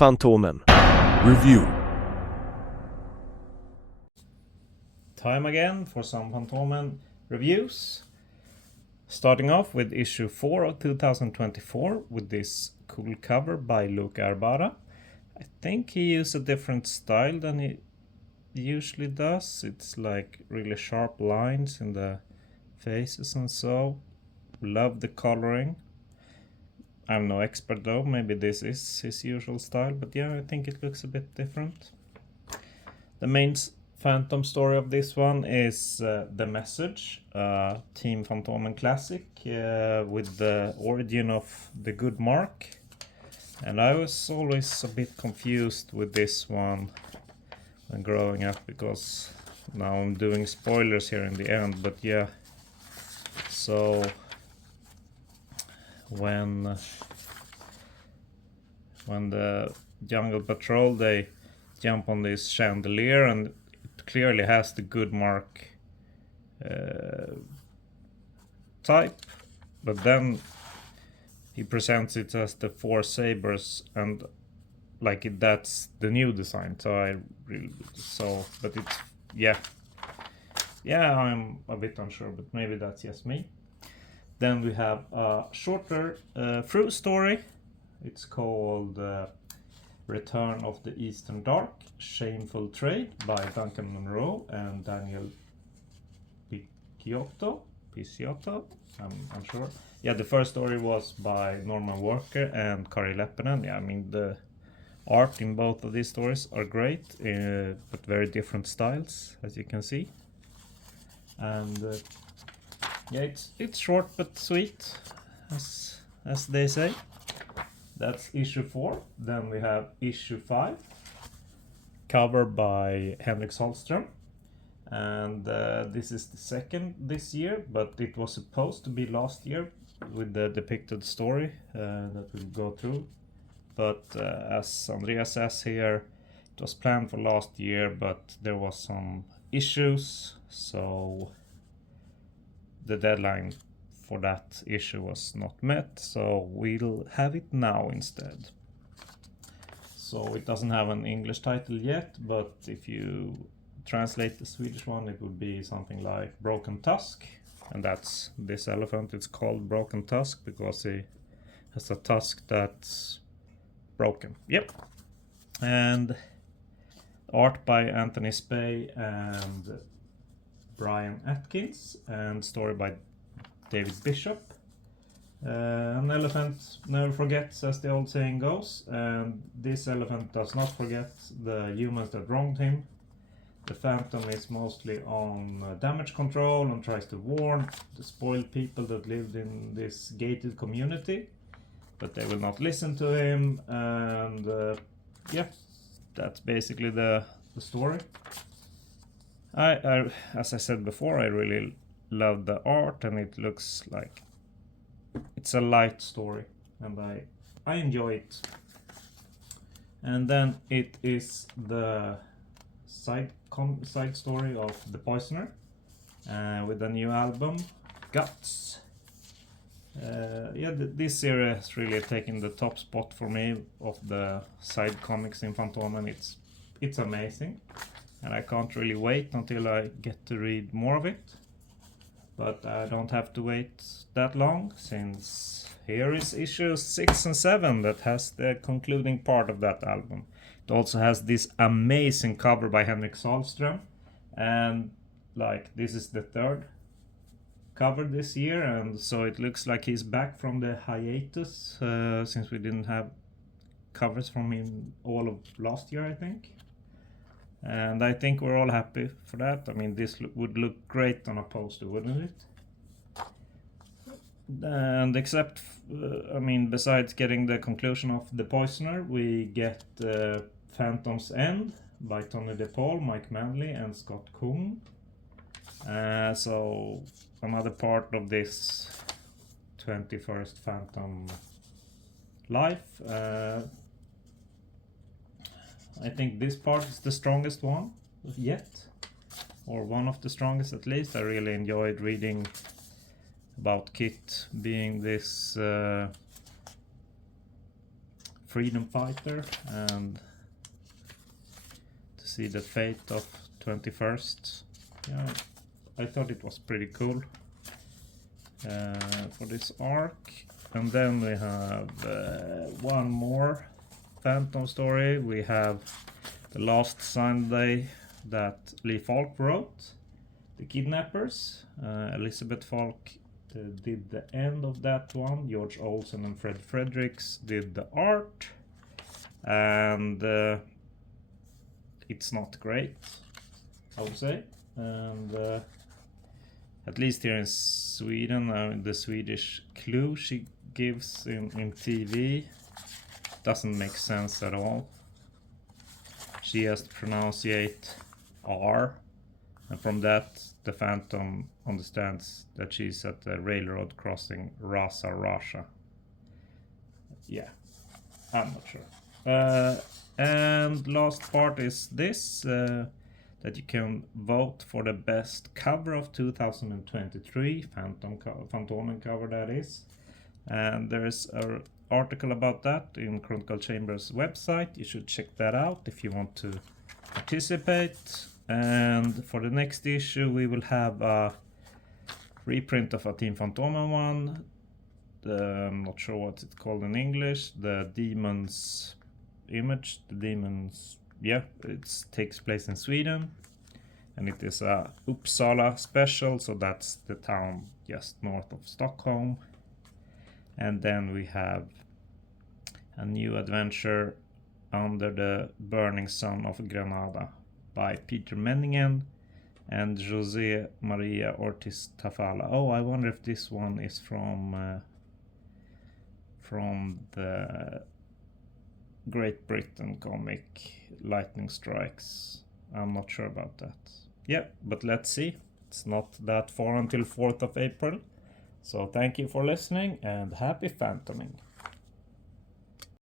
Fantomen. Review. Time again for some Fantomen reviews. Starting off with issue 4 of 2024 with this cool cover by Luca Erbetta. I think he used a different style than he usually does. It's like really sharp lines in the faces and so. Love the coloring. I'm no expert though, maybe this is his usual style, but yeah, I think it looks a bit different. The main Phantom story of this one is The Message, Team Fantomen classic with the origin of the good mark. And I was always a bit confused with this one when growing up, because now I'm doing spoilers here in the end, but yeah. So when the jungle patrol, they jump on this chandelier and it clearly has the good mark type, but then he presents it as the four sabers, and that's the new design. But it's I'm a bit unsure, but maybe that's just me. Then we have a shorter through story. It's called Return of the Eastern Dark, Shameful Trade by Duncan Munro and Daniel Picciotto, I'm unsure. Yeah, the first story was by Norman Walker and Kari Leppänen. Yeah, I mean the art in both of these stories are great, but very different styles, as you can see. And it's short but sweet, as they say. That's issue 4. Then we have issue 5, cover by Henrik Sahlström. And this is the second this year, but it was supposed to be last year with the depicted story that we'll go through. But as Andreas says here, it was planned for last year, but there was some issues, so the deadline for that issue was not met, so we'll have it now instead. So it doesn't have an English title yet, but if you translate the Swedish one, it would be something like Broken Tusk, and that's this elephant. It's called Broken Tusk because he has a tusk that's broken. Yep. And art by Anthony Spay and Brian Atkins, and story by David Bishop. An elephant never forgets, as the old saying goes, and this elephant does not forget the humans that wronged him. The Phantom is mostly on damage control and tries to warn the spoiled people that lived in this gated community, but they will not listen to him, and that's basically the story. I as I said before, I really love the art, and it looks like it's a light story, and I enjoy it. And then it is the side story of The Poisoner with a new album, Guts. This series has really taken the top spot for me of the side comics in Fantomen. It's amazing, and I can't really wait until I get to read more of it. But I don't have to wait that long, since here is issues 6 and 7 that has the concluding part of that album. It also has this amazing cover by Henrik Sahlström, and this is the third cover this year, and so it looks like he's back from the hiatus, since we didn't have covers from him all of last year, I think. And I think we're all happy for that. I mean, this would look great on a poster, wouldn't it? And besides getting the conclusion of The Poisoner, we get Phantom's End by Tony DePaul, Mike Manley, and Scott Cohn. So another part of this 21st Phantom life. I think this part is the strongest one yet, or one of the strongest at least. I really enjoyed reading about Kit being this freedom fighter, and to see the fate of 21st. Yeah, I thought it was pretty cool for this arc. And then we have one more Phantom story. We have The Last Sunday that Falk wrote, The Kidnappers. Elizabeth Falk did the end of that one. George Olesen and Fredericks did the art. And it's not great, I would say. And at least here in Sweden, the Swedish clue she gives in TV doesn't make sense at all. She has to pronunciate R, and from that the Phantom understands that she's at the railroad crossing Russia. Yeah, I'm not sure. And last part is this, that you can vote for the best cover of 2023, Fantomen cover that is. And there's an article about that in Chronicle Chamber's website. You should check that out if you want to participate. And for the next issue we will have a reprint of a Team Fantomen one. I'm not sure what it's called in English. The Demon's Image. The Demon's... yeah, it takes place in Sweden. And it is a Uppsala special, so that's the town just north of Stockholm. And then we have a new adventure, Under the Burning Sun of Granada, by Peter Menningen and José Maria Ortiz Tafalla. Oh, I wonder if this one is from the Great Britain comic Lightning Strikes. I'm not sure about that. Yeah, but let's see. It's not that far until 4th of April. So thank you for listening and happy Phantoming.